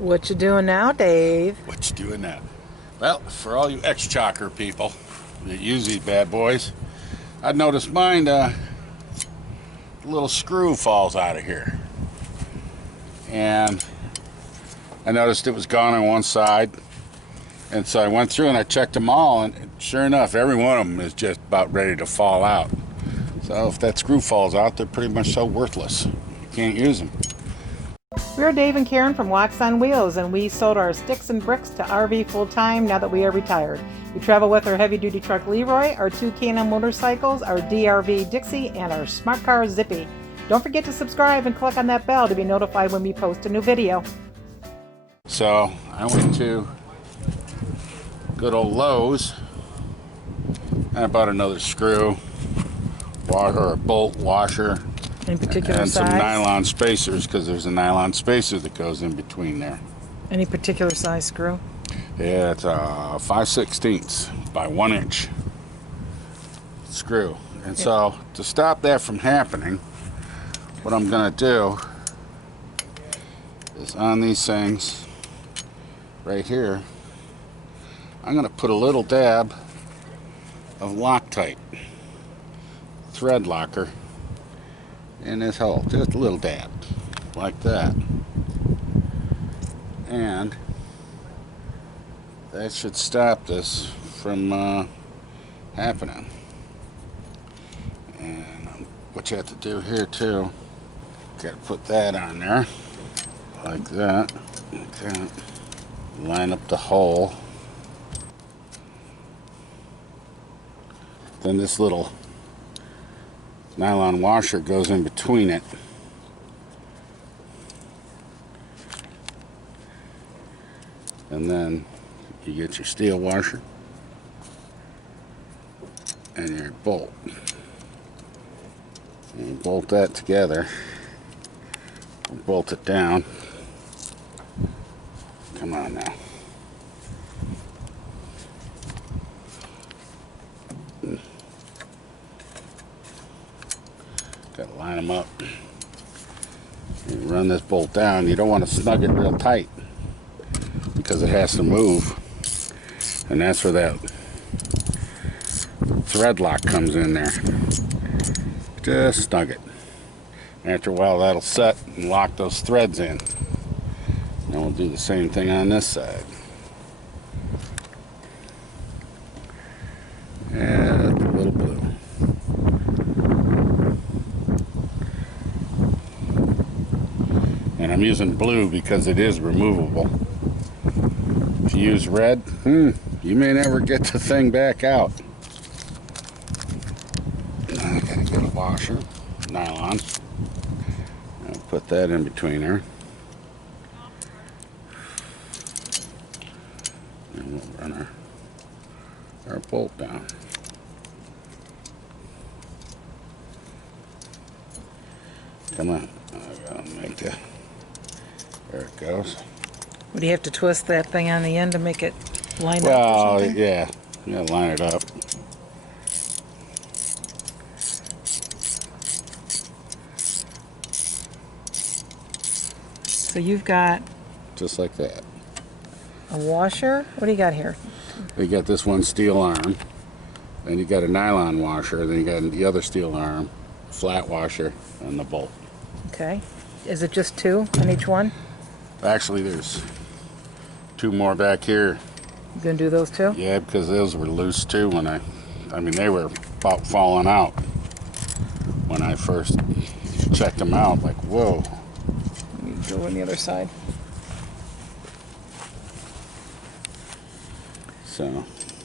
What you doing now, Dave? What you doing now? Well, for all you X-Chocker people that use these bad boys, I noticed mine, a little screw falls out of here. And I noticed it was gone on one side. And so I went through and I checked them all, and sure enough, every one of them is just about ready to fall out. So if that screw falls out, they're pretty much so worthless. You can't use them. We're Dave and Karen from Wax on Wheels, and we sold our sticks and bricks to RV full-time now that we are retired. We travel with our heavy-duty truck Leroy, our two K&M motorcycles, our DRV Dixie, and our smart car Zippy. Don't forget to subscribe and click on that bell to be notified when we post a new video. So I went to good old Lowe's and I bought another screw, or a bolt washer, Any particular and size? some nylon spacers, because there's a nylon spacer that goes in between there. Any particular size screw? Yeah, it's a 5/16 by 1 inch screw. And so to stop that from happening, what I'm going to do is on these things right here, I'm going to put a little dab of Loctite thread locker in this hole, just a little dab like that, and that should stop this from happening. And what you have to do here too, got to put that on there like that, line up the hole. Then this little nylon washer goes in between it. And then you get your steel washer and your bolt. And you bolt that together. Bolt it down. Come on now. Got to line them up. You run this bolt down. You don't want to snug it real tight because it has to move, and that's where that thread lock comes in there. Just snug it. After a while, that'll set and lock those threads in. And we'll do the same thing on this side. And a little blue. And I'm using blue because it is removable. If you use red, you may never get the thing back out. I gotta get a washer, nylon. I'll put that in between there. And we'll run our bolt down. Come on, I gotta make that. There it goes. Would you have to twist that thing on the end to make it line up or Well, something? yeah, you gotta line it up. So you've got Just like that. a washer. What do you got here? You got this one steel arm, then you got a nylon washer, then you got the other steel arm, flat washer, and the bolt. Okay. Is it just two on each one? Actually, there's two more back here. You gonna do those too? Yeah, because those were loose too when I mean, they were about falling out when I first checked them out. Like, whoa. Let me go on the other side.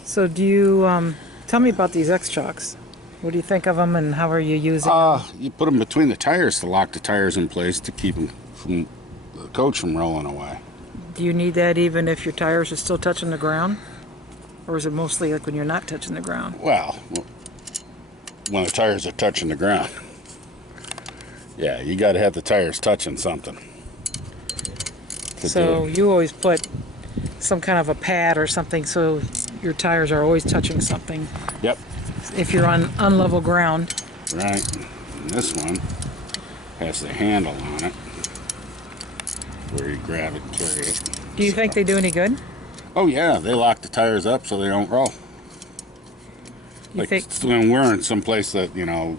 So do you, tell me about these X-Chocks. What do you think of them, and how are you using them? You put them between the tires to lock the tires in place to keep them from the coach from rolling away. Do you need that even if your tires are still touching the ground? Or is it mostly like when you're not touching the ground? Well, when the tires are touching the ground. Yeah, you got to have the tires touching something. So you always put some kind of a pad or something so your tires are always touching something. Yep. If you're on unlevel ground. Right. And this one has the handle on it where you grab it and carry it. Do you think they do any good? Oh yeah, they lock the tires up so they don't roll. You think? When we're in some place that, you know,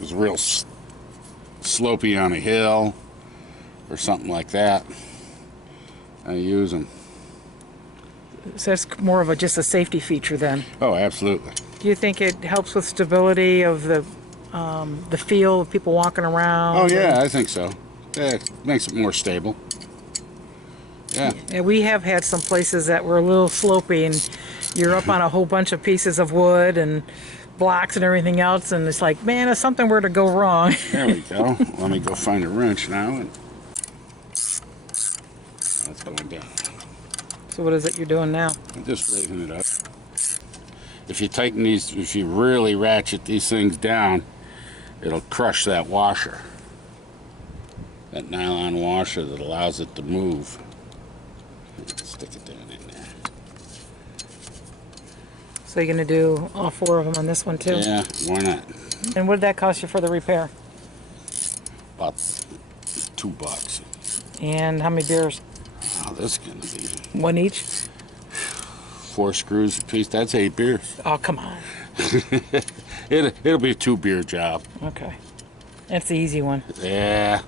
is real slopey on a hill or something like that, I use them. So it's more of just a safety feature then. Oh, absolutely. Do you think it helps with stability of the feel of people walking around? Oh yeah, I think so. Yeah, it makes it more stable. Yeah. And we have had some places that were a little slopey, and you're up on a whole bunch of pieces of wood and blocks and everything else, and it's like, man, if something were to go wrong. There we go. Let me go find a wrench now. And that's going down. So what is it you're doing now? I'm just raising it up. If you tighten these, if you really ratchet these things down, it'll crush that washer. That nylon washer that allows it to move. Stick it down in there. So you're going to do all 4 of them on this one too? Yeah, why not? And what did that cost you for the repair? About $2. And how many beers? Oh, this is going to be 1 each? 4 screws a piece. That's 8 beers. Oh, come on. It'll be a 2 beer job. Okay. That's the easy one. Yeah.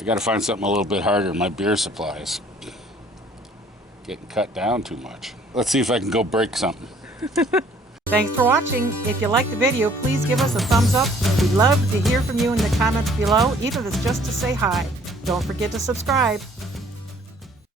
I got to find something a little bit harder. My beer supply is getting cut down too much. Let's see if I can go break something. Thanks for watching. If you liked the video, please give us a thumbs up. We'd love to hear from you in the comments below, even if it's just to say hi. Don't forget to subscribe.